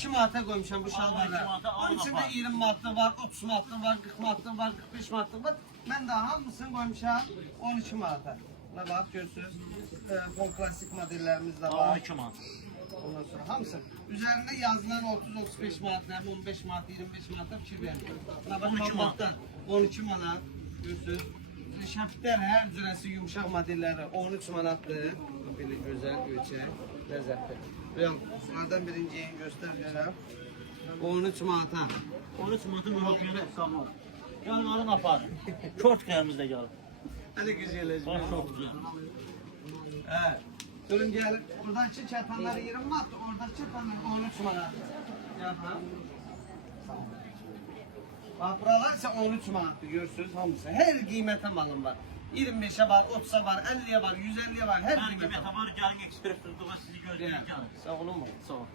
12 manata koymuşam bu şalvarları. Onun içinde 20 manatlı var, 30 manatlı var, 40 manatlı var, 45 manatlı var. Ben daha hamısını koymuşam 12 manata. Buna bak görürsünüz. Bol klasik modellerimiz de var. 12 manat. Ondan sonra hamısı. Üzerinde yazılan 30-35 manatlar, 15 manat, 25 manatlar fikir verin. Buna bak 12 manat. 12 manat. Görürsünüz. Şapitler her cürəsi yumuşaq modelleri 13 manatdır. Böyle güzel, ölçək, ləzzətli. Real, bunlardan birinciyi göstərəcəm. 13 manata. 13 manatın müvafiyyəli hesabı var. Gəlin alın aparın. Kört qəyimizdə gəlin. Hadi güzel. Bax, çox güzel. Evet. Durun gelin. Buradaki çatanlar 20 manat, oradaki çatanlar 13 manat. Yapma. Bak buralar ise 13 manat görürsünüz hamısı. Her qiymətə malım var. 25'e var, 30'a var, 50'ye var, 150'ye var, her Hər qiymətə qiymətə var, gəlin ekspres tutduğuna sizi gözləyəcəm. Sağ olun mu? Sağ ol.